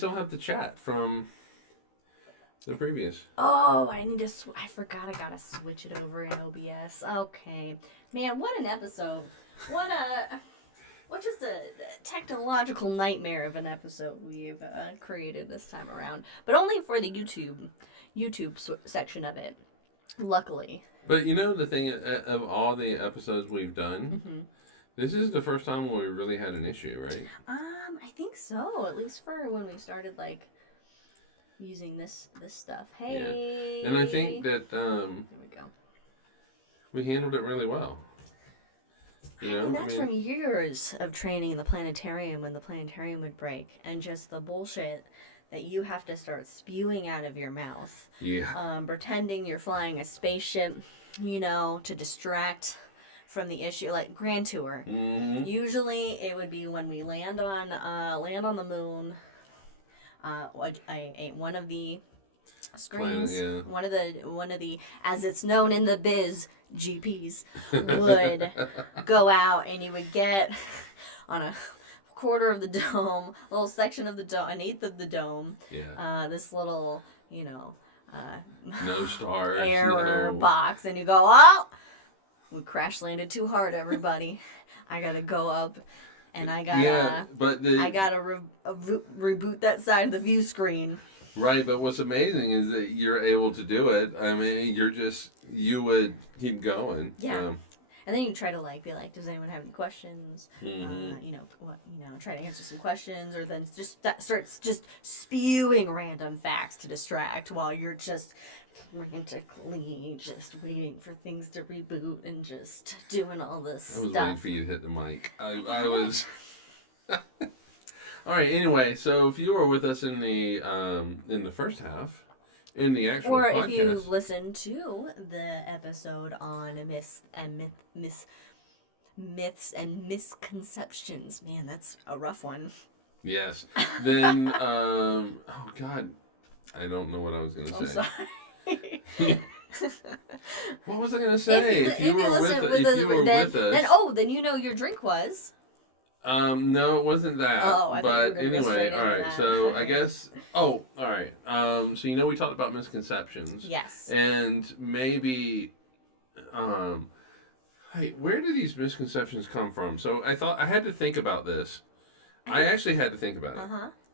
still have the chat from the previous. Oh, I need to. I forgot. I gotta switch it over in OBS. Okay, man, what an episode! What just a technological nightmare of an episode we've created this time around. But only for the YouTube section of it. Luckily. But you know the thing of all the episodes we've done. Mm-hmm. This is the first time where we really had an issue, right? I think so. At least for when we started using this stuff. Hey. Yeah. And I think that there we go. We handled it really well. You know, and that's from years of training in the planetarium when the planetarium would break, and just the bullshit that you have to start spewing out of your mouth. Yeah. Pretending you're flying a spaceship, to distract from the issue, like Grand Tour. Mm-hmm. Usually, it would be when we land on the moon. One of the screens, one of the, as it's known in the biz, GPs would go out, and you would get on a quarter of the dome, a little section of the dome, an eighth of the dome. Yeah. This little, no stars, error box, and you go, oh, we crash landed too hard, everybody. I gotta go up, and I gotta, reboot that side of the view screen. Right, but what's amazing is that you're able to do it. I mean, you would keep going. Yeah. And then you try to be like, does anyone have any questions? Mm-hmm. Try to answer some questions, or then starts just spewing random facts to distract while you're just frantically just waiting for things to reboot and just doing all this stuff. I was waiting for you to hit the mic. I was. All right. Anyway, so if you were with us in the first half, in the actual podcast, or if you listened to the episode on myths and misconceptions, man, that's a rough one. Yes. Then, oh God, I don't know what I was going to say. I'm sorry. What was I going to say? If you were with us, then your drink was. No, it wasn't that. Oh, I but thought you were gonna go anyway, straight all right. into that. So I guess. Oh, all right. So we talked about misconceptions. Yes. And maybe, hey, where do these misconceptions come from? So I had to think about this. I actually had to think about it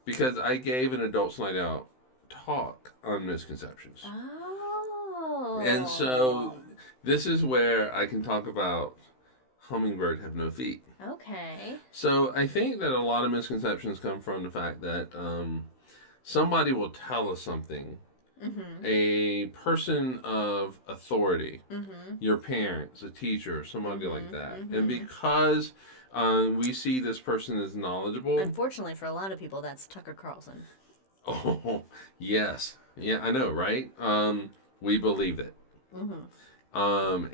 because I gave an Adults Night Out talk on misconceptions. Oh. And so this is where I can talk about hummingbird have no feet. Okay. So I think that a lot of misconceptions come from the fact that somebody will tell us something. Mm-hmm. A person of authority, your parents, a teacher, somebody like that. Mm-hmm. And because we see this person as knowledgeable. Unfortunately for a lot of people, that's Tucker Carlson. Oh, yes. Yeah, I know, right? We believe it. Mm-hmm.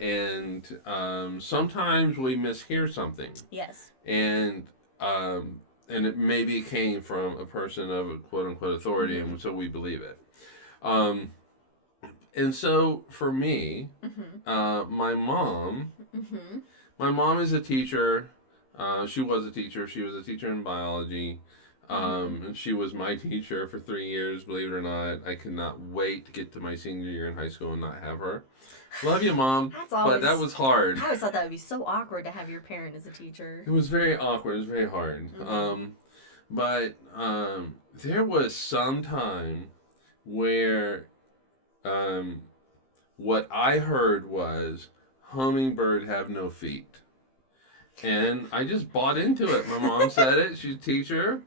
And sometimes we mishear something. Yes. And it maybe came from a person of a quote unquote authority, and so we believe it. And so for me, my mom is a teacher. She was a teacher. She was a teacher in biology. And she was my teacher for 3 years, believe it or not. I could not wait to get to my senior year in high school and not have her. Love you, Mom. But that was hard. I always thought that would be so awkward to have your parent as a teacher. It was very awkward. It was very hard. But there was some time where what I heard was hummingbird have no feet. And I just bought into it. My mom said it. She's a teacher.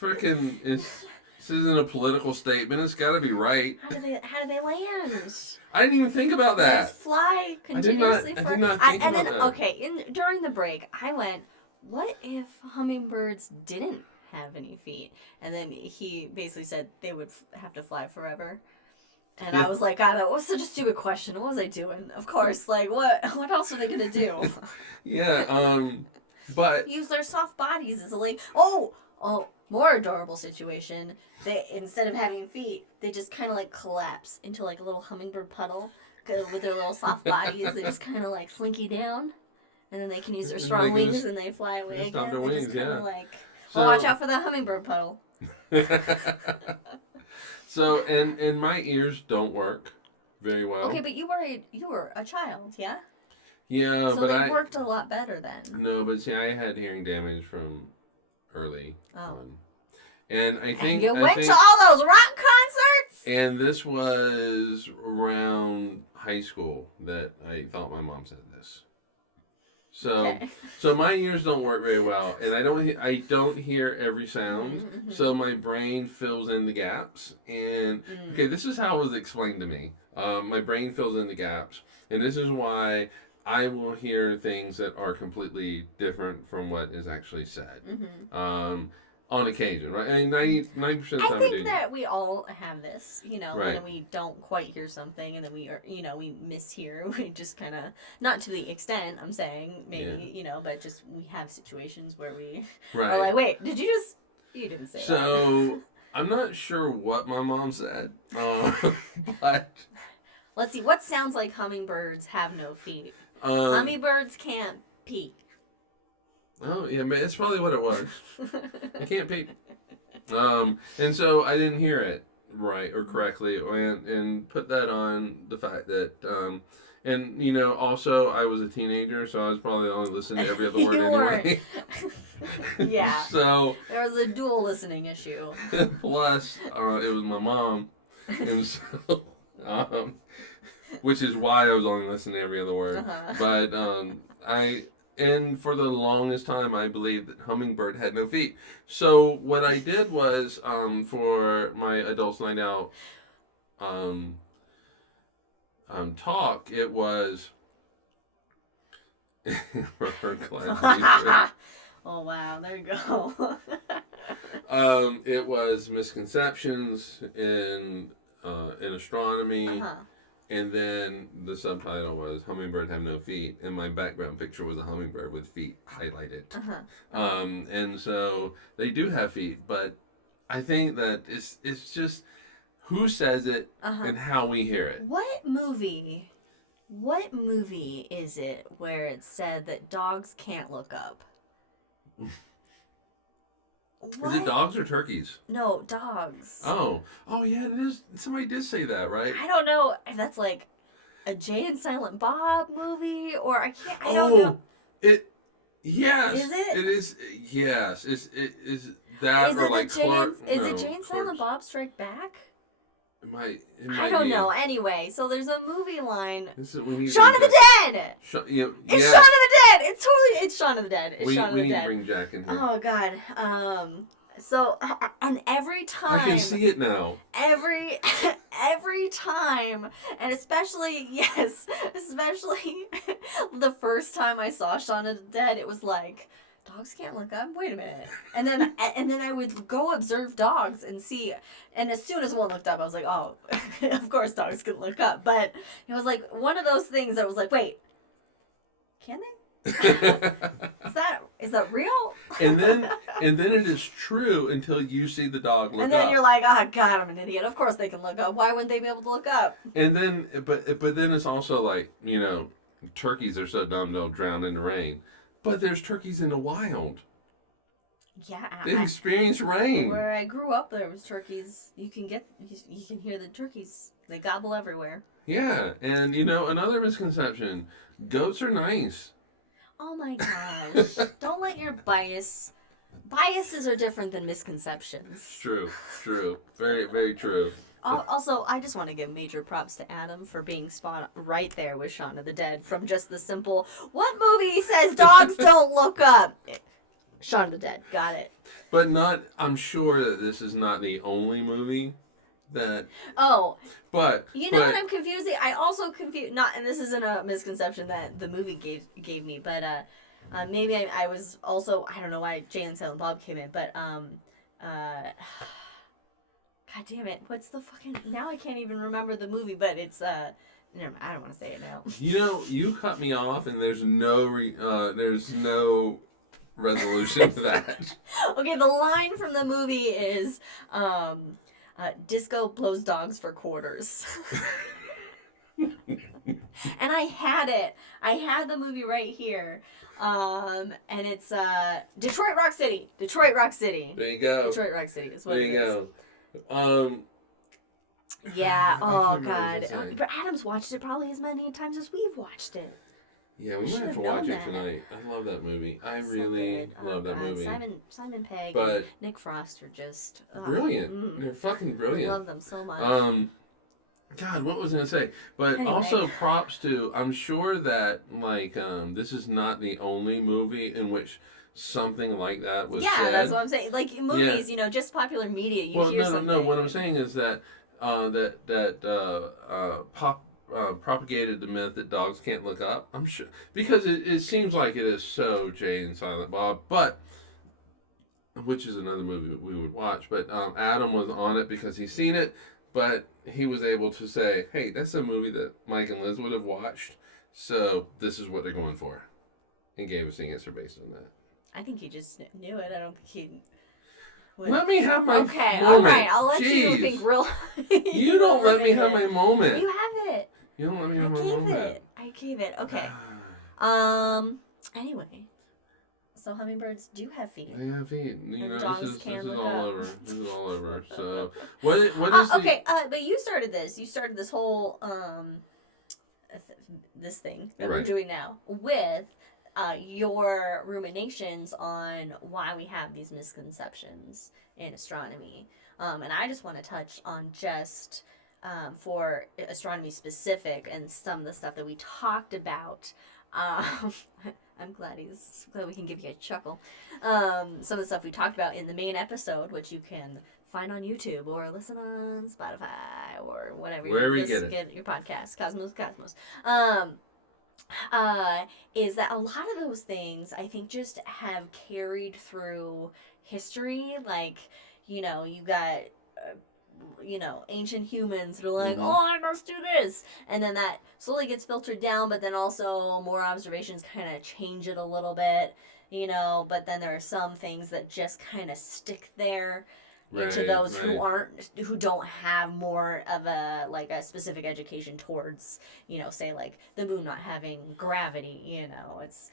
Frickin' this isn't a political statement. It's got to be right. How do they land? I didn't even think about that. They just fly continuously I did not think about that. Okay, during the break, I went, what if hummingbirds didn't have any feet? And then he basically said they would have to fly forever. And I was like, God, that was such a stupid question. What was I doing? Of course, what else are they going to do? Yeah, but... Use their soft bodies as a leg. Oh, more adorable situation. They, instead of having feet, they just kind of collapse into a little hummingbird puddle with their little soft bodies. They just kind of slinky down, and then they can use their strong wings and they fly away again. Their wings, watch out for the hummingbird puddle. So, and my ears don't work very well. Okay, but you were a child, yeah? Yeah, So but they worked a lot better then. No, but see, I had hearing damage from early on. And I And think... you went to all those rock concerts? And this was around high school that I thought my mom said this. So, Okay. so my ears don't work very well, and I don't hear every sound. Mm-hmm. So my brain fills in the gaps. And okay, this is how it was explained to me. My brain fills in the gaps, and this is why I will hear things that are completely different from what is actually said. On occasion, right? I mean, 90% of the time I think that we all have this, Right. when we don't quite hear something and then we are, we mishear. We just kind of, not to the extent I'm saying, maybe, but just we have situations where we are like, wait, you didn't say that. So, I'm not sure what my mom said, but... Let's see, what sounds like hummingbirds have no feet? Hummingbirds can't pee. Oh, yeah, it's probably what it was. I can't peep. And so I didn't hear it right or correctly, and put that on the fact that, and, also I was a teenager, so I was probably only listening to every other word anyway. Yeah. So. There was a dual listening issue. Plus, it was my mom, and so, which is why I was only listening to every other word. But, and for the longest time, I believed that hummingbird had no feet. So what I did was, for my Adults Night Out talk, it was... Oh, wow. There you go. It was misconceptions in astronomy. And then the subtitle was Hummingbird Have No Feet, and my background picture was a hummingbird with feet highlighted. And so they do have feet, but I think that it's just who says it and how we hear it. What movie is it where it said that dogs can't look up? What? Is it dogs or turkeys? No, dogs. Oh yeah, it is. Somebody did say that, right? I don't know if that's like a Jay and Silent Bob movie or I don't know. Yes. Is it? It is. Yes. It is that is or it like Clark? Is it Jay and Silent Bob Strike Back? It might I don't know. Anyway, so there's a movie line. Shaun of the Dead. It's Shaun of the Dead. It's Shaun of the Dead. It's Shaun of the Dead. We need to bring Jack in here. Oh God. So and every time I can see it now. Every time, and especially the first time I saw Shaun of the Dead, it was like, dogs can't look up. Wait a minute, and then I would go observe dogs and see, and as soon as one looked up, I was like, oh, of course dogs can look up. But it was like one of those things that was like, wait, can they? Is that real? and then it is true until you see the dog look up. And then you're like, oh God, I'm an idiot. Of course they can look up. Why wouldn't they be able to look up? And then, but then it's also like, turkeys are so dumb they'll drown in the rain. But there's turkeys in the wild. Yeah, they experience rain. Where I grew up, there was turkeys. You can hear the turkeys. They gobble everywhere. Yeah, and another misconception: goats are nice. Oh my gosh! Don't let your biases are different than misconceptions. True, very, very true. Also, I just want to give major props to Adam for being spot right there with Shaun of the Dead. From just the simple, what movie says dogs don't look up? Shaun of the Dead, got it. But I'm sure that this is not the only movie that... Oh. But... what I'm confusing? I also confused... and this isn't a misconception that the movie gave me, but maybe I was also... I don't know why Jay and Silent Bob came in, but... God damn it. What's the fucking... Now I can't even remember the movie, but it's... Never mind, I don't want to say it now. You cut me off, and there's no resolution to that. Okay, the line from the movie is... disco blows dogs for quarters. And I had it. I had the movie right here. And it's Detroit Rock City. Detroit Rock City. There you go. Detroit Rock City is what there it you is. go. Yeah. Oh I God. But Adam's watched it probably as many times as we've watched it. Yeah, we might have to watch it tonight. I love that movie. I really love that movie. Simon Pegg but and Nick Frost are just brilliant. They're fucking brilliant. I love them so much. God, what was I gonna say? But anyway. Also props to. I'm sure that this is not the only movie in which something like that was said. That's what I'm saying. Like movies, just popular media. You hear something. No. What I'm saying is that propagated the myth that dogs can't look up. I'm sure because it seems like it is so Jay and Silent Bob, but which is another movie that we would watch. But Adam was on it because he's seen it, but he was able to say, "Hey, that's a movie that Mike and Liz would have watched, so this is what they're going for," and gave us the answer based on that. I think he just knew it. I don't think he. Let me have my moment. All right. I'll let Jeez. you think real. You don't let me have my moment. You have it. You don't let me have my moment. I gave it. Okay. Anyway, so hummingbirds do have feet. They have feet. Dogs This can is look all up. over. This is all over. So what is okay? But you started this. You started this whole this thing that we're doing now with. Your ruminations on why we have these misconceptions in astronomy. And I just want to touch on just for astronomy specific and some of the stuff that we talked about. I'm glad we can give you a chuckle. Some of the stuff we talked about in the main episode, which you can find on YouTube or listen on Spotify or whatever. Wherever you get your podcast, Cosmos. Is that a lot of those things I think just have carried through history. Like, you got ancient humans that are like, oh, I must do this, and then that slowly gets filtered down, but then also more observations kind of change it a little bit, but then there are some things that just kind of stick there. To those who don't have more of a specific education towards say like the moon not having gravity, it's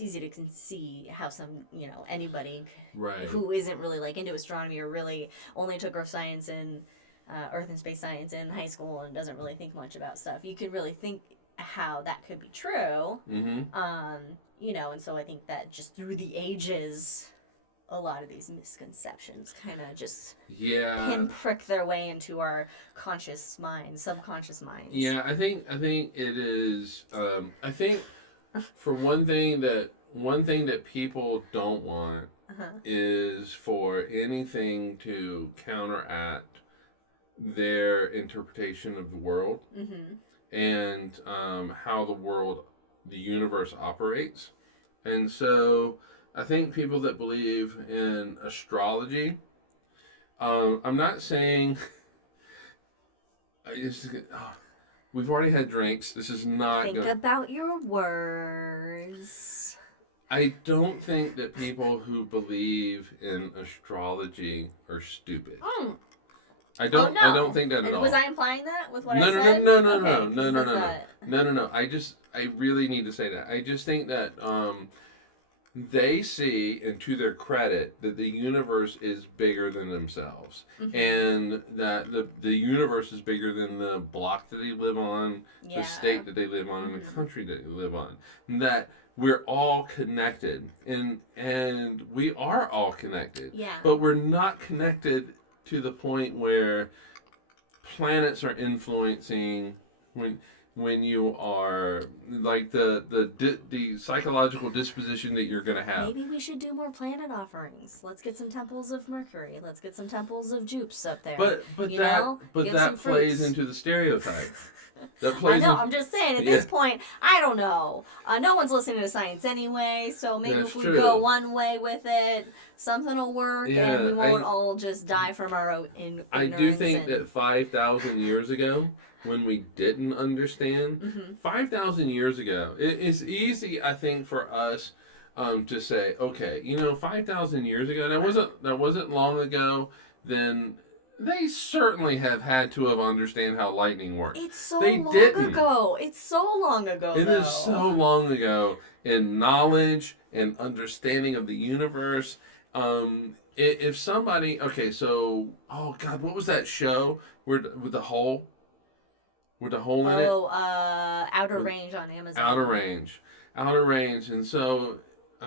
easy to see how some anybody who isn't really into astronomy or really only took earth science and earth and space science in high school and doesn't really think much about stuff, you can really think how that could be true. And so I think that just through the ages a lot of these misconceptions kind of just pinprick their way into our conscious minds, subconscious minds. Yeah, I think it is. I think for one thing that people don't want is for anything to counteract their interpretation of the world and how the universe operates, and so. I think people that believe in astrology, I'm not saying, we've already had drinks. This is not Think about your words. I don't think that people who believe in astrology are stupid. I don't think that at all. Was I implying that with what I said? No. I really need to say that. I just think that, they see, and to their credit, that the universe is bigger than themselves. And that the universe is bigger than the block that they live on, the state that they live on, and the country that they live on. And that we're all connected. And we are all connected. Yeah. But we're not connected to the point where planets are influencing when you are like the psychological disposition that you're going to have. Maybe we should do more planet offerings. Let's get some temples of Mercury. Let's get some temples of Jupes up there. But that plays into the stereotype. I'm just saying, at this point, I don't know. No one's listening to science anyway, so maybe if we go one way with it, something will work, and we won't all just die from our own ignorance. I do think that 5,000 years ago, when we didn't understand, 5,000 years ago, it's easy, I think, for us to say, okay, 5,000 years ago, that wasn't long ago, then They certainly have had to have understand how lightning works. It's so They long didn't. ago. It's so long ago, It though. is so long ago in knowledge and understanding of the universe. If somebody, okay, so, oh God, what was that show with the hole? With the hole in it? Oh, Outer Range on Amazon. Outer Range. And so, I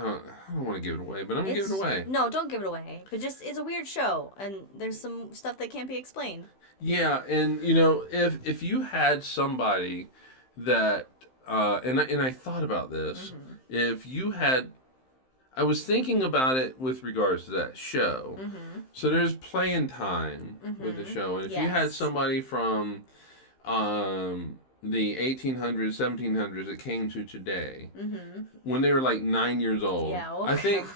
don't want to give it away, but I'm going to give it away. No, don't give it away. But just, it's a weird show, and there's some stuff that can't be explained. Yeah, and you know, if you had somebody that, and I thought about this, if you had, I was thinking about it with regards to that show. So there's playing time with the show, and if you had somebody from, the 1800s, 1700s that came to today, when they were like 9 years old, I think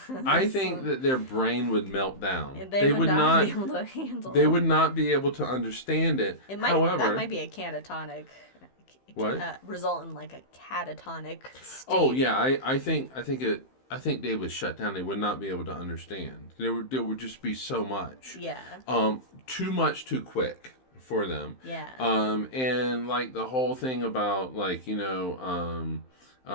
that their brain would melt down. They would not be able to handle. They would not be able to understand it. However, that might be a catatonic. What? Result in like a catatonic state. Oh yeah, I think they would shut down. They would not be able to understand. There would just be so much. Yeah. Too much too quick for them. Yeah. And like the whole thing about like, you know,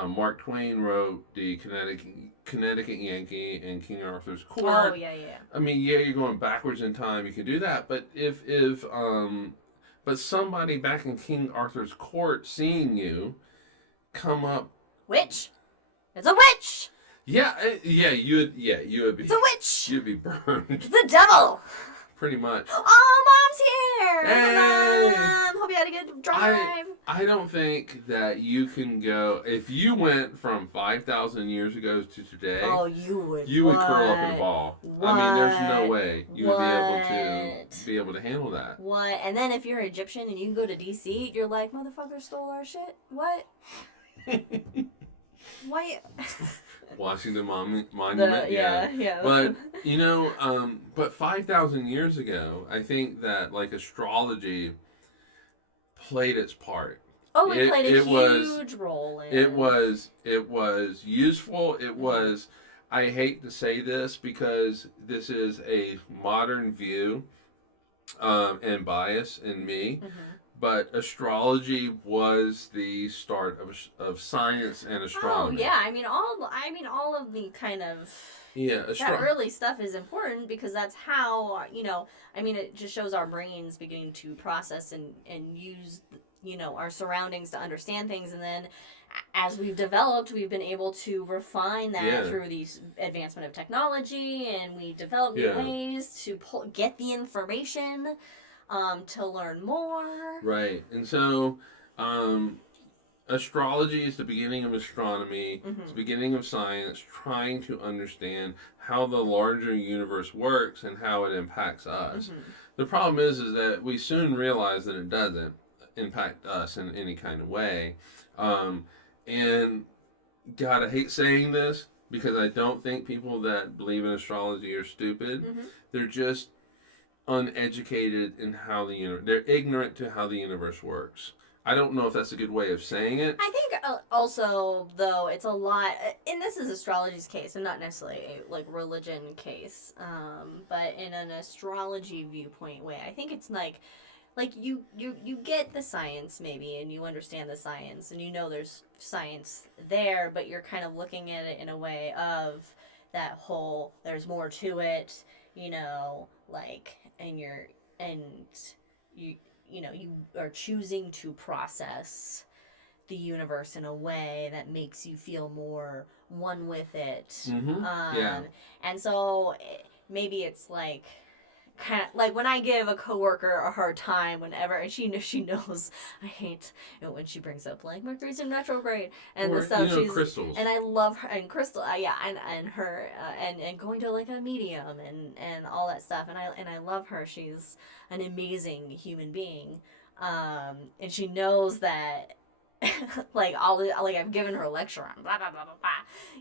Mark Twain wrote the Connecticut Yankee and King Arthur's Court. Oh yeah. I mean, yeah, you're going backwards in time. You can do that, but but somebody back in King Arthur's Court seeing you come up, witch, it's a witch. Yeah, you would be. It's a witch. You'd be burned. It's the devil. Pretty much. Oh, Mom's here! Hey! Mom, hope you had a good drive. I don't think that you can go, if you went from 5,000 years ago to today, oh, you would curl up in a ball. What? I mean, there's no way you would be able to handle that. What? And then if you're Egyptian and you can go to DC, you're like, motherfucker stole our shit? What? Why? Washington Monument, yeah. But, you know, but 5,000 years ago, I think that, like, astrology played its part. Oh, it played a huge role in it. It was useful. It was, I hate to say this because this is a modern view and bias in me. But astrology was the start of science and astronomy. Oh yeah, I mean all of the kind of that early stuff is important because that's how, you know, I mean it just shows our brains beginning to process and use, you know, our surroundings to understand things, and then as we've developed, we've been able to refine that through the advancement of technology, and we develop new ways to get the information. To learn more. Right. And so, astrology is the beginning of astronomy. It's the beginning of science, trying to understand how the larger universe works and how it impacts us. The problem is that we soon realize that it doesn't impact us in any kind of way. And God, I hate saying this because I don't think people that believe in astrology are stupid. They're just uneducated in how they're ignorant to how the universe works. I don't know if that's a good way of saying it. I think also, though, it's a lot, and this is astrology's case, and not necessarily a like religion case, but in an astrology viewpoint way, I think it's like you get the science maybe, and you understand the science, and you know there's science there, but you're kind of looking at it in a way of that whole, there's more to it, you know, like, and you know, you are choosing to process the universe in a way that makes you feel more one with it. And so maybe it's like, kind of like when I give a coworker a hard time whenever, and she knows I hate it when she brings up like Mercury's in retrograde and the stuff. You know, crystals. And I love her and crystal, and her and going to like a medium and all that stuff. And I love her. She's an amazing human being, and she knows that. like I've given her a lecture on blah blah blah blah blah,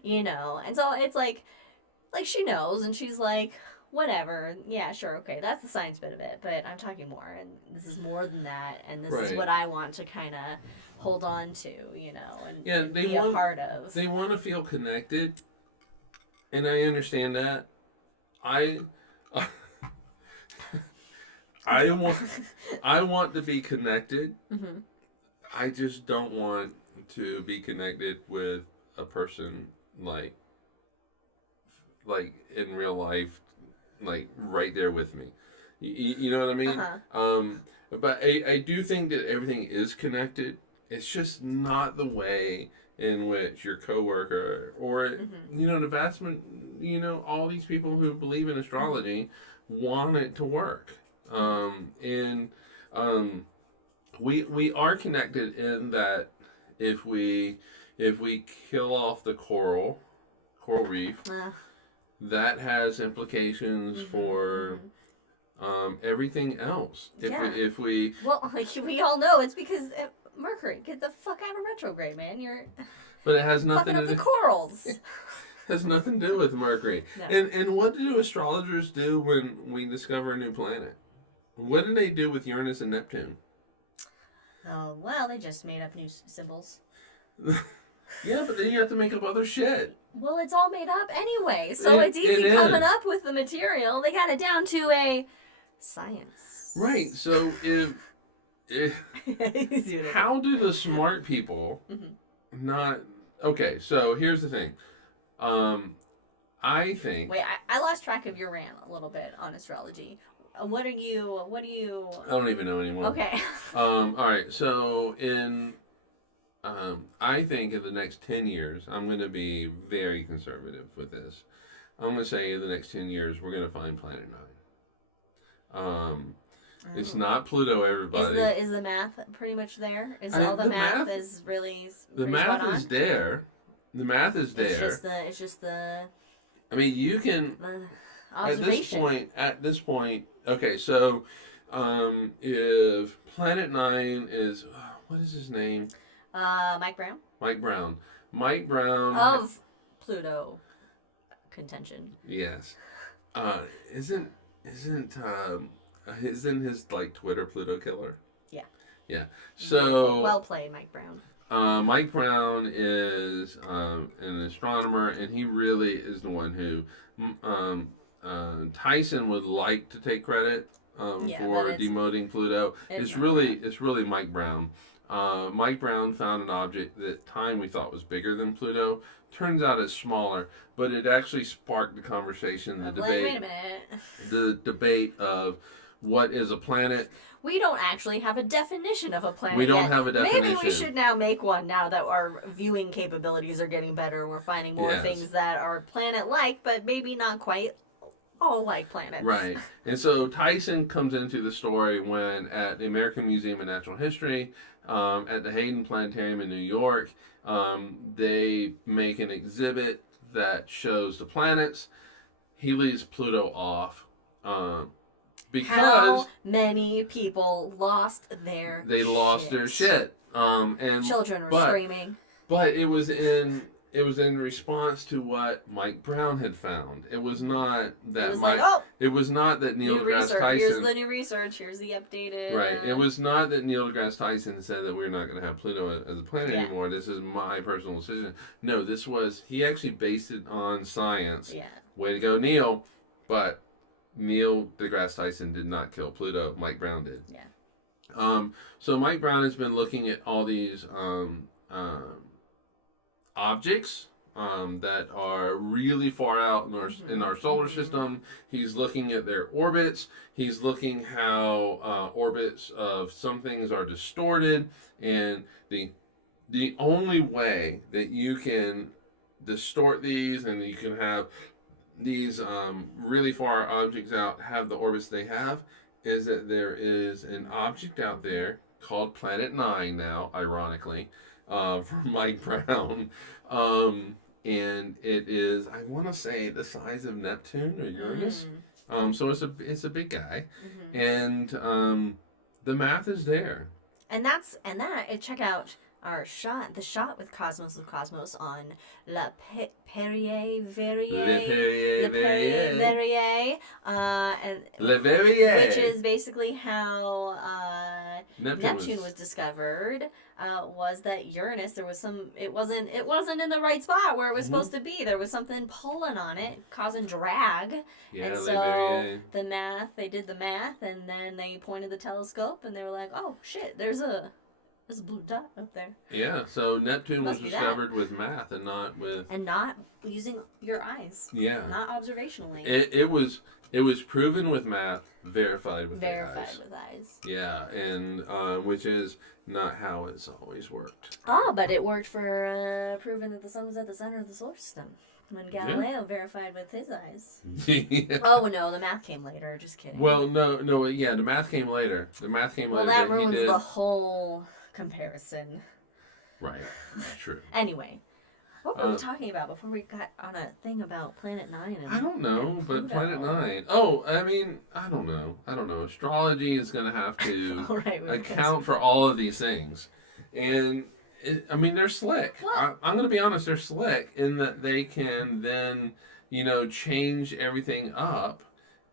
you know. And so it's like she knows, and she's like, whatever, yeah, sure, okay, that's the science bit of it, but I'm talking more, and this is more than that, and this is what I want to kind of hold on to, you know, and be a part of. They want to feel connected, and I understand that. I want to be connected. Mm-hmm. I just don't want to be connected with a person like in real life, like right there with me. You know what I mean? But I do think that everything is connected. It's just not the way in which your coworker or the all these people who believe in astrology want it to work. And we are connected in that if we kill off the coral reef, that has implications for everything else. If we well, like we all know, it's because Mercury, get the fuck out of retrograde, man. You're but it has nothing fucking to up do. the corals. Has nothing to do with Mercury. No. And what do astrologers do when we discover a new planet? What do they do with Uranus and Neptune? Oh, well, they just made up new symbols. Yeah, but then you have to make up other shit. Well, it's all made up anyway, so it's easy coming up with the material. They got it down to a science. Right, so if how do the smart people not... Okay, so here's the thing. I think... Wait, I lost track of your rant a little bit on astrology. What do you... I don't even know anymore. Okay. Alright, so I think in the next 10 years, I'm going to be very conservative with this. I'm going to say in the next 10 years, we're going to find Planet 9. It's not Pluto, everybody. Is the math pretty much there? Is all the math is really the math is there. The math is there. It's just the. I mean, you can. Observation. At this point, okay. So, if Planet 9 is what is his name? Mike Brown. Mike Brown of Pluto contention. Yes. Isn't his like Twitter Pluto killer? Yeah. Yeah. So well played, Mike Brown. Mike Brown is an astronomer, and he really is the one who Tyson would like to take credit for demoting Pluto. It's really Mike Brown. Mike Brown found an object that time we thought was bigger than Pluto. Turns out it's smaller, but it actually sparked the conversation, the debate. Wait a minute. The debate of what is a planet. We don't actually have a definition of a planet. We don't yet. have a definition. Maybe we should now make one now that our viewing capabilities are getting better. We're finding more things that are planet-like, but maybe not quite all like planets. Right. And so Tyson comes into the story when at the American Museum of Natural History, at the Hayden Planetarium in New York, they make an exhibit that shows the planets. He leaves Pluto off. Because how many people lost their shit. And children were screaming. But it was in response to what Mike Brown had found. It was not that it was not that Neil deGrasse Tyson. Here's the new research. Here's the updated. Right. It was not that Neil deGrasse Tyson said that we're not going to have Pluto as a planet anymore. This is my personal decision. No, he actually based it on science. Yeah. Way to go, Neil. But Neil deGrasse Tyson did not kill Pluto. Mike Brown did. Yeah. So Mike Brown has been looking at all these objects that are really far out in our solar system. He's looking at their orbits. He's looking how orbits of some things are distorted, and the only way that you can distort these and you can have these really far objects out have the orbits they have is that there is an object out there called Planet 9 now, ironically, from Mike Brown. And it is, I want to say, the size of Neptune or Uranus. So it's a big guy. And the math is there. And check out our shot, the shot with Cosmos of Cosmos on La Perrier Verrier. Le Perrier Verrier. And Le Verrier. which is basically how Neptune was discovered. Was that Uranus? There was some. It wasn't in the right spot where it was supposed to be. There was something pulling on it, causing drag. Yeah, and Le so Verrier. they did the math, and then they pointed the telescope, and they were like, "Oh shit, there's a blue dot up there." Yeah, so Neptune was Must be discovered with math and not with... And not using your eyes. Yeah. Not observationally. It was proven with math, verified with Verified eyes. with eyes. Yeah, and which is not how it's always worked. Oh, but it worked for proving that the sun was at the center of the solar system. When Galileo verified with his eyes. Yeah. Oh, no, the math came later. Just kidding. Well, no, yeah, the math came later. Well, that ruins the whole comparison. Right, true. Anyway, what were we talking about before we got on a thing about Planet 9? I don't know, but Planet 9. Oh, I mean, I don't know. Astrology is going to have to account for all of these things. And, they're slick. Well, I'm going to be honest, they're slick in that they can then, change everything up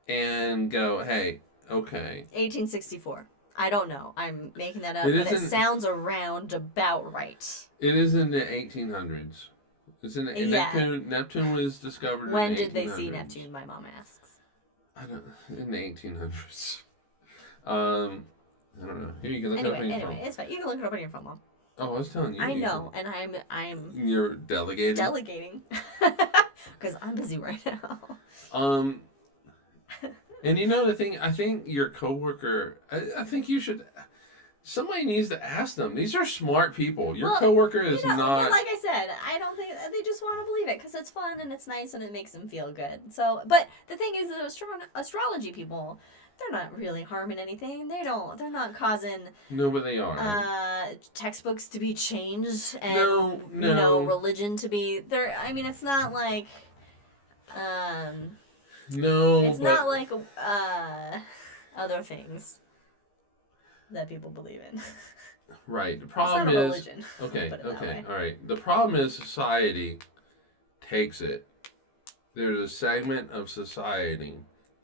and go, hey, okay. 1864. I don't know. I'm making that up, It but it sounds around about right. It is in the 1800s. It's in Neptune was discovered when in the 1800s. When did they see Neptune, my mom asks. In the 1800s. I don't know. Here, you can look it up on your phone. It's fine. You can look it up on your phone, Mom. Oh, I was telling you. I know, and I'm... You're delegating? Delegating. Because I'm busy right now. And the thing, I think your coworker, I think you should, somebody needs to ask them. These are smart people. Your coworker is not. Like I said, I don't think they just want to believe it because it's fun and it's nice and it makes them feel good. So, but the thing is, the astrology people, they're not really harming anything. They're not causing. No, but they are. Textbooks to be changed and no. Religion to be there. I mean, it's not like. No, it's not like other things that people believe in. Right. The problem it's not a is religion. okay, all right. The problem is society takes it. There's a segment of society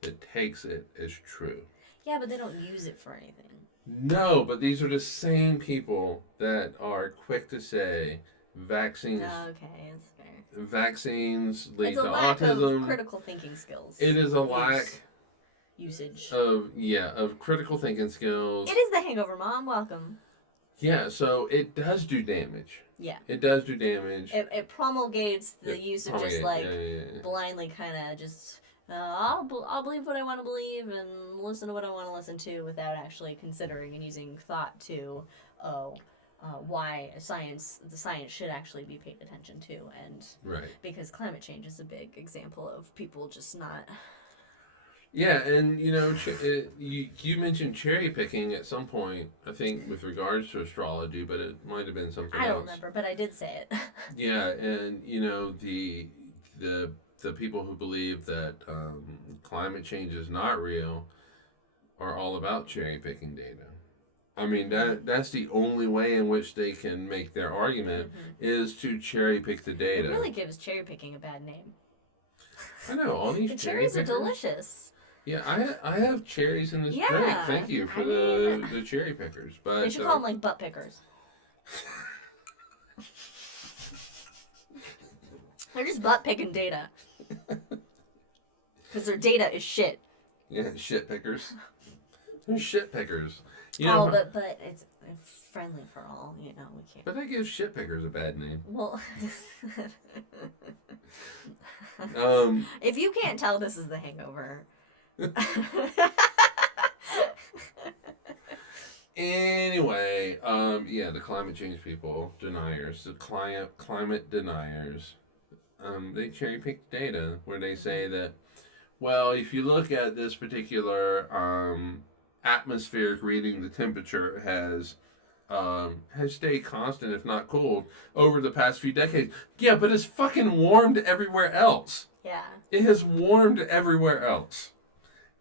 that takes it as true. Yeah, but they don't use it for anything. No, but these are the same people that are quick to say vaccines. Okay, it's fair. Vaccines lead to lack autism. Of critical thinking skills. It is a lack usage of critical thinking skills. It is the Hangover, Mom. Welcome. Yeah, so it does do damage. Yeah. It does do damage. It promulgates the use of just blindly kind of just I'll believe what I want to believe and listen to what I want to listen to without actually considering and using thought to why the science should actually be paid attention to, and because climate change is a big example of people just not. Yeah, and you mentioned cherry picking at some point, I think, with regards to astrology, but it might have been something else. I don't remember, but I did say it. Yeah, and the people who believe that climate change is not real are all about cherry picking data. I mean, that's the only way in which they can make their argument is to cherry pick the data. It really gives cherry picking a bad name. I know, all these cherries are delicious. Yeah, I have cherries in this drink. Thank you for the cherry pickers. But they should call them like butt pickers. They're just butt picking data. Because their data is shit. Yeah, shit pickers. They're shit pickers. But it's friendly for all, we can't. But that gives shit pickers a bad name. Well, if you can't tell, this is the Hangover. Anyway, the climate change people, deniers, the climate deniers, they cherry pick data where they say that, well, if you look at this particular atmospheric reading, the temperature has stayed constant, if not cooled, over the past few decades. Yeah, but it's fucking warmed everywhere else. Yeah. It has warmed everywhere else.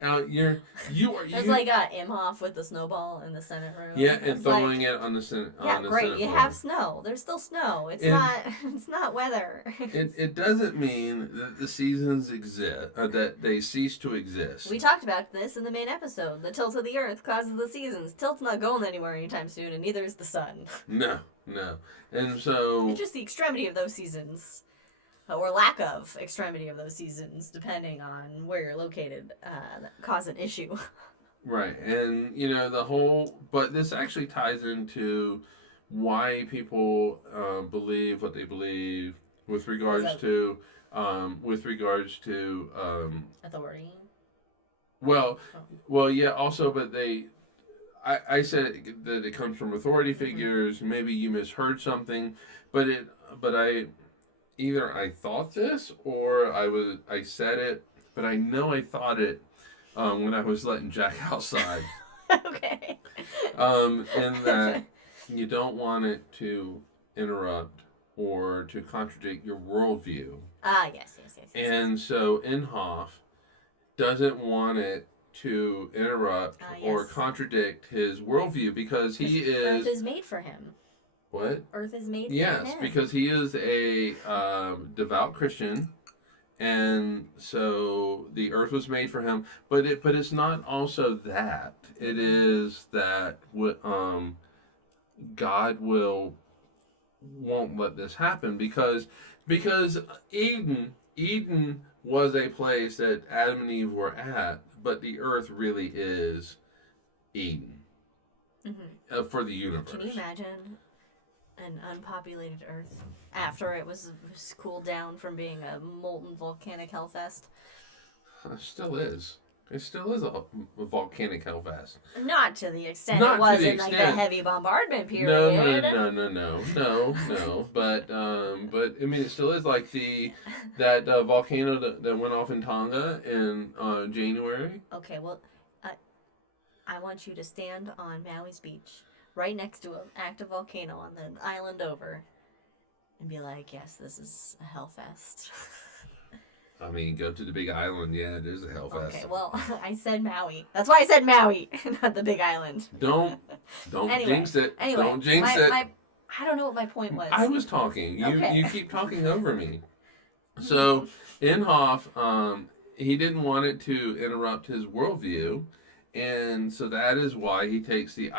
It's like Imhoff with the snowball in the Senate room. Yeah, and it's throwing it on the Senate. Yeah, on the great. Senate You floor. have snow. There's still snow. It's not. It's not weather. It doesn't mean that the seasons exist. That they cease to exist. We talked about this in the main episode. The tilt of the Earth causes the seasons. Tilt's not going anywhere anytime soon, and neither is the sun. No, and so it's just the extremity of those seasons. Or lack of extremity of those seasons, depending on where you're located, that cause an issue. Right, and but this actually ties into why people believe what they believe with regards to authority. Well, yeah. Also, but I said that it comes from authority figures. Mm-hmm. Maybe you misheard something, but either I thought this or I said it, but I know I thought it when I was letting Jack outside. Okay. And that you don't want it to interrupt or to contradict your worldview. Yes. And so Inhofe doesn't want it to interrupt or contradict his worldview because he is... Earth is made for him. What? Earth is made for him. Yes, because he is a devout Christian, and so the earth was made for him. But it's not also that. It is that God won't let this happen because Eden was a place that Adam and Eve were at, but the earth really is Eden for the universe. Can you imagine an unpopulated Earth after it was cooled down from being a molten volcanic hellfest? It still is. It still is a volcanic hellfest. Not to the extent it was in like the heavy bombardment period. No. But I mean, it still is like that volcano that went off in Tonga in January. Okay, well, I want you to stand on Maui's beach, right next to an active volcano on the island over, and be like, yes, this is a hellfest. I mean, go to the Big Island. Yeah, it is a hellfest. Okay, well, I said Maui. That's why I said Maui, not the Big Island. Don't jinx it. Anyway, don't jinx it. I don't know what my point was. I was talking. You keep talking over me. So, Inhofe, he didn't want it to interrupt his worldview, and so that is why he takes the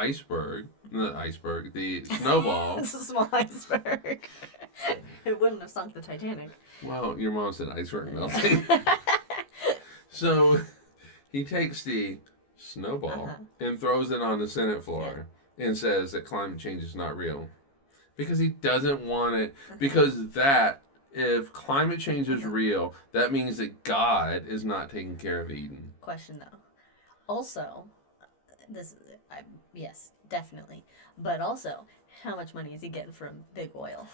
snowball. It's a small iceberg. It wouldn't have sunk the Titanic. Well, your mom said iceberg melting. So he takes the snowball and throws it on the Senate floor and says that climate change is not real. Because he doesn't want it. Because if climate change is real, that means that God is not taking care of Eden. Question though. Also, yes, definitely. But also, how much money is he getting from big oil?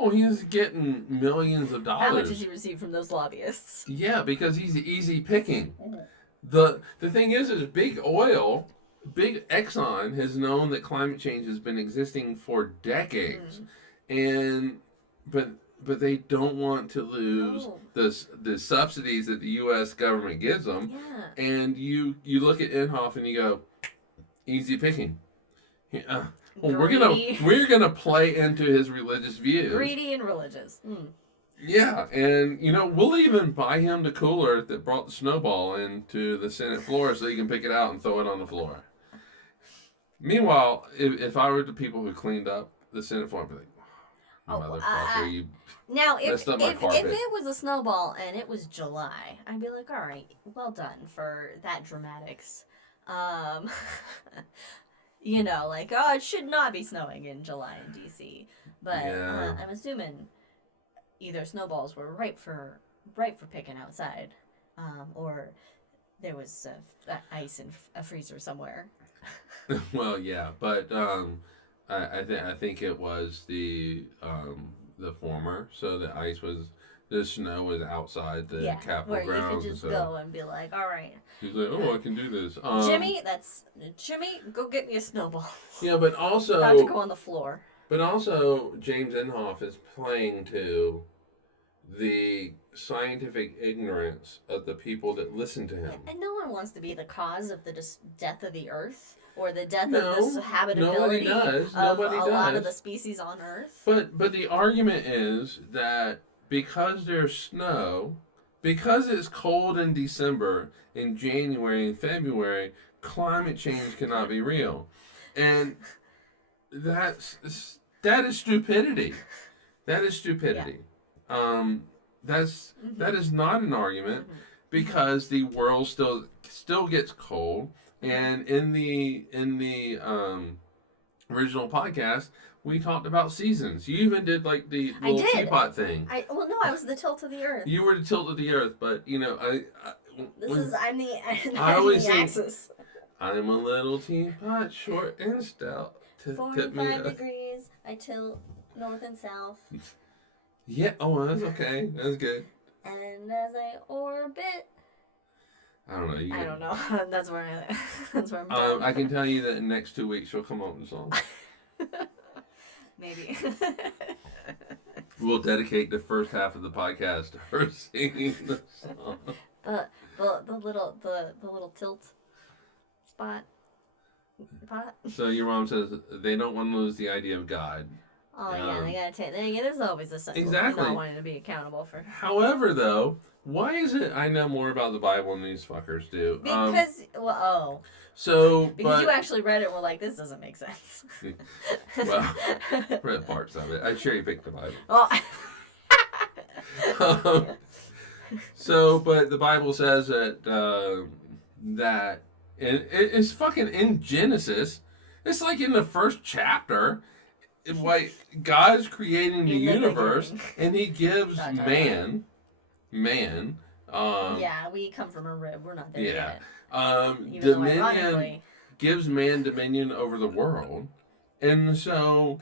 Oh, he is getting millions of dollars. How much does he receive from those lobbyists? Yeah, because he's easy picking. The thing is big oil, big Exxon has known that climate change has been existing for decades, but they don't want to lose the subsidies that the U.S. government gives them. Yeah. And you look at Inhofe and you go, easy picking. Well, we're gonna play into his religious views. Greedy and religious. Yeah, and we'll even buy him the cooler that brought the snowball into the Senate floor so he can pick it out and throw it on the floor. Meanwhile, if I were the people who cleaned up the Senate floor, I'd be like, motherfucker, you messed up my carpet. If it was a snowball and it was July, I'd be like, all right, well done for that dramatics. It should not be snowing in July in D.C. But I'm assuming either snowballs were ripe for picking outside, or there was ice in a freezer somewhere. Well, yeah, but I think it was the former. So the snow was outside the Capitol grounds. Where you could just go and be like, all right. He's like, oh, I can do this. Jimmy, go get me a snowball. Yeah, but also... About to go on the floor. But also, James Inhofe is playing to the scientific ignorance of the people that listen to him. And no one wants to be the cause of the death of the Earth or the death No, of the habitability of Nobody a does. lot of the species on Earth. But the argument is that because there's snow, because it's cold in December, in January and February, climate change cannot be real. And that is stupidity. That is stupidity. Yeah. That is not an argument because the world still gets cold. And in the original podcast, we talked about seasons. You even did like the little teapot thing. I was the tilt of the Earth. You were the tilt of the Earth, but I'm the axis. I'm a little teapot, short and stout. 45 degrees. I tilt north and south. Yeah. Oh, that's okay. That's good. And as I orbit. I don't know. I don't know. That's where I'm done. I can tell you that in the next 2 weeks she'll come up with a song. Maybe. We'll dedicate the first half of the podcast to her singing the song. The little tilt spot. Pot. So your mom says they don't want to lose the idea of God. Oh yeah, they gotta take. There's always a cycle. Exactly. Not wanting to be accountable for. However, though, why is it I know more about the Bible than these fuckers do? Because because you actually read it and were like, this doesn't make sense. Well, read parts of it. I cherry picked the Bible. Oh. But the Bible says that it's fucking in Genesis. It's like in the first chapter. Like God's creating the universe, and He gives man. Yeah, we come from a rib. We're not there yet. Dominion gives man dominion over the world, and so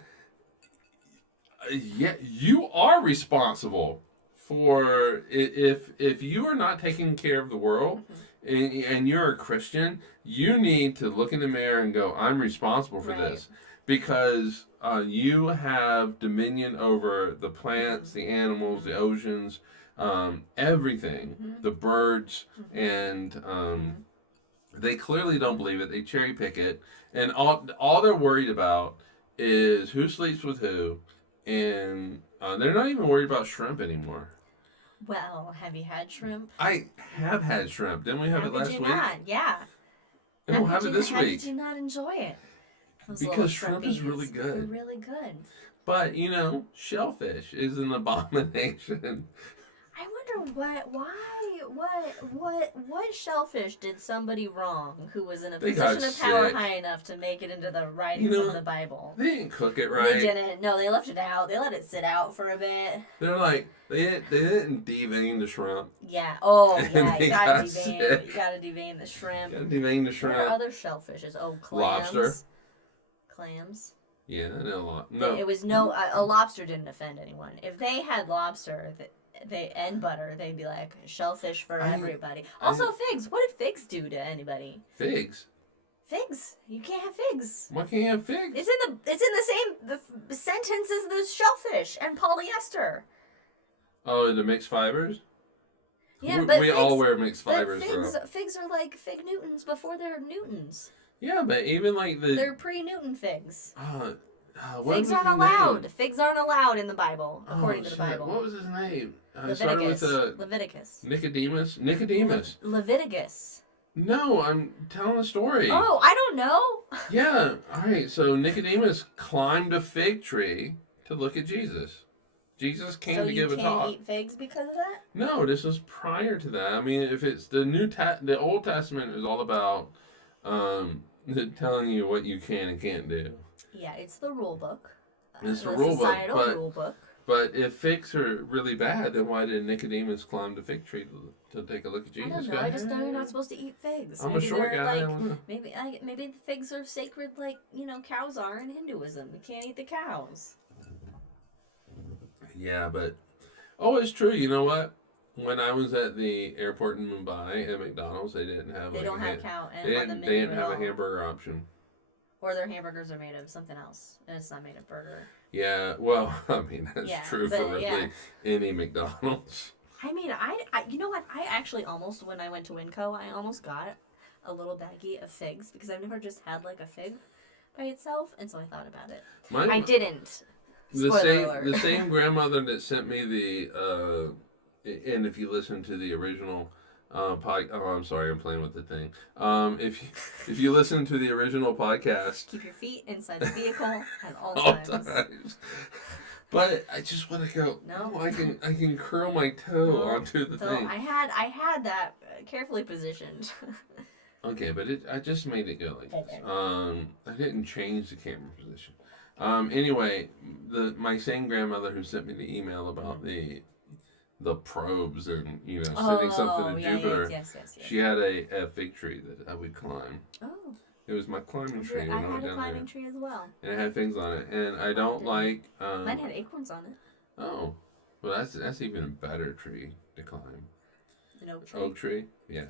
you are responsible for if you are not taking care of the world. And you're a Christian, you need to look in the mirror and go, I'm responsible for this. Because you have dominion over the plants, the animals, the oceans, everything, the birds, and they clearly don't believe it. They cherry pick it. And all they're worried about is who sleeps with who. And they're not even worried about shrimp anymore. Well, have you had shrimp? I have had shrimp. Didn't we have it last week? Not? Yeah. And we'll have it this week. How did you not enjoy it? Because shrimp is really good. They're really good. But, shellfish is an abomination. I wonder what shellfish did somebody wrong who was in a position of power high enough to make it into the writings of the Bible? They didn't cook it right. They didn't. No, they left it out. They let it sit out for a bit. They're like, they didn't devein the shrimp. Yeah. Oh, yeah. You gotta devein the shrimp. You gotta devein the shrimp. What are other shellfishes? Oh, clams. Lobster. Clams. Yeah, I know a lot. No. It was a lobster didn't offend anyone. If they had lobster and butter, they'd be like shellfish for everybody. Also figs. What did figs do to anybody? Figs. Figs. You can't have figs. Why can't you have figs? It's in the same sentence as the shellfish and polyester. Oh, the mixed fibers. Yeah, but we all wear mixed fibers. Figs are like fig Newtons before they're Newtons. Yeah, but even like they're pre-Newton figs. Figs aren't allowed. Figs aren't allowed in the Bible, according to the Bible. What was his name? Leviticus. Leviticus. Nicodemus. Leviticus. No, I'm telling a story. Oh, I don't know. Yeah. All right. So Nicodemus climbed a fig tree to look at Jesus. Jesus came to give a talk. So you can't eat figs because of that? No, this was prior to that. I mean, if it's the Old Testament is all about telling you what you can and can't do. Yeah, it's the rule book. It's the rule book, rule book. But if figs are really bad, then why did Nicodemus climb the fig tree to take a look at Jesus? I don't know. I just know you're not supposed to eat figs. I'm a short guy. Maybe the figs are sacred, like cows are in Hinduism. You can't eat the cows. Yeah, but it's true. You know what? When I was at the airport in Mumbai at McDonald's, they didn't have. They don't have cow. They didn't have a hamburger option. Or their hamburgers are made of something else, and it's not made of burger. Yeah, well, I mean, that's true for really any McDonald's. I mean, I you know what? I actually almost, when I went to Winco, I almost got a little baggie of figs because I've never just had like a fig by itself, and so I thought about it. I didn't. The same grandmother that sent me and if you listen to the original oh, I'm sorry, I'm playing with the thing. If you listen to the original podcast, keep your feet inside the vehicle at all times. But I just want to go. No, I can curl my toe onto the thing. I had that carefully positioned. Okay, but I just made it go like this. I didn't change the camera position. Anyway, my same grandmother who sent me the email about the probes and sending something to Jupiter. Yes. She had a fig tree that I would climb. Oh. It was my climbing tree. I had a climbing tree as well. And it had things on it, and I don't like. Mine had acorns on it. Oh, well that's even a better tree to climb. An oak tree. Oak tree, yeah.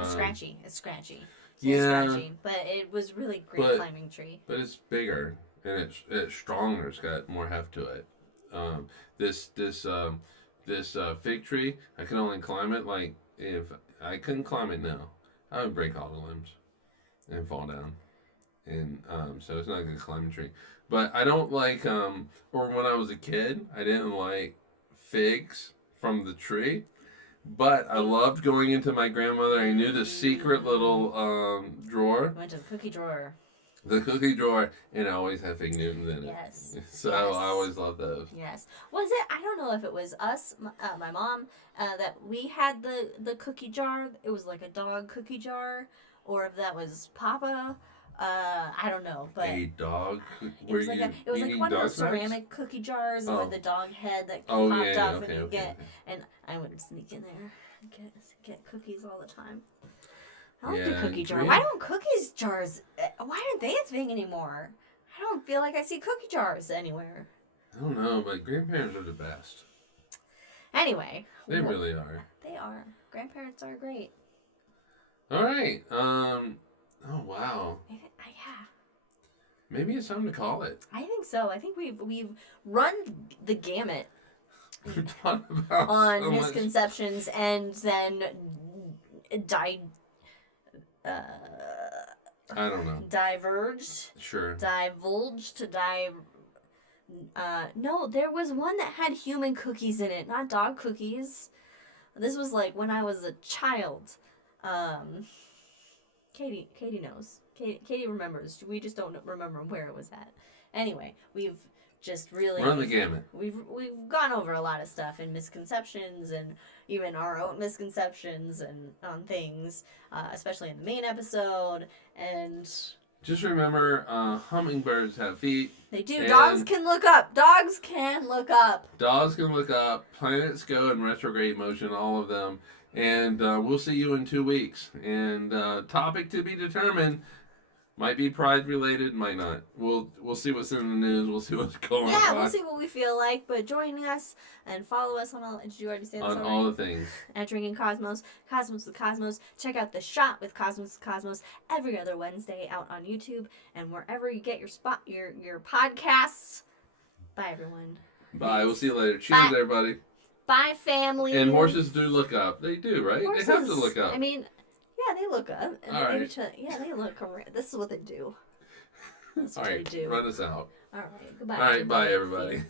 It's scratchy. It's scratchy. Scratchy, but it was really great climbing tree. But it's bigger and it's stronger. It's got more heft to it. This fig tree, I can only climb it like if I couldn't climb it now, I would break all the limbs and fall down. And so it's not a good climbing tree. But I don't like or when I was a kid, I didn't like figs from the tree. But I loved going into my grandmother. I knew the secret little drawer. Went to the cookie drawer. The cookie drawer, and I always had fig Newtons in it. Yes. So I always loved those. Yes. Was it? I don't know if it was us, my mom, that we had the cookie jar. It was like a dog cookie jar, or if that was Papa. I don't know, but a dog. It was like one of those ceramic cookie jars with the dog head that popped up, and you get. And I would sneak in there and get cookies all the time. I like the cookie jar. Why don't cookies jars? Why aren't they a thing anymore? I don't feel like I see cookie jars anywhere. I don't know, but grandparents are the best. Anyway, they really are. They are. Grandparents are great. All right. Oh wow. Yeah. Maybe it's time to call it. I think so. I think we've run the gamut. We've talked about on misconceptions and then I don't know. Diverged. Sure. Divulged. No, there was one that had human cookies in it, not dog cookies. This was like when I was a child. Katie knows. Katie remembers. We just don't remember where it was at. Anyway, we've just really run the gamut. We've gone over a lot of stuff and misconceptions and even our own misconceptions and on things, especially in the main episode. And just remember, hummingbirds have feet. They do. Dogs can look up. Dogs can look up. Dogs can look up. Planets go in retrograde motion, all of them. And we'll see you in 2 weeks. And topic to be determined. Might be pride related, might not. We'll see what's in the news. We'll see what's going on. Yeah, we'll see what we feel like. But join us and follow us on all. Did you already say this? On all the things. At Drinking Cosmos, Cosmos with Cosmos. Check out The Shot with Cosmos with Cosmos every other Wednesday out on YouTube and wherever you get your podcasts. Bye, everyone. Bye. We'll see you later. Cheers, everybody. Bye, family. And horses do look up. They do, right? Horses, they have to look up. I mean, yeah, they look up. And all right. They look around. This is what they do. That's what all right, they do. run us out. All right, goodbye. All right, bye, everybody.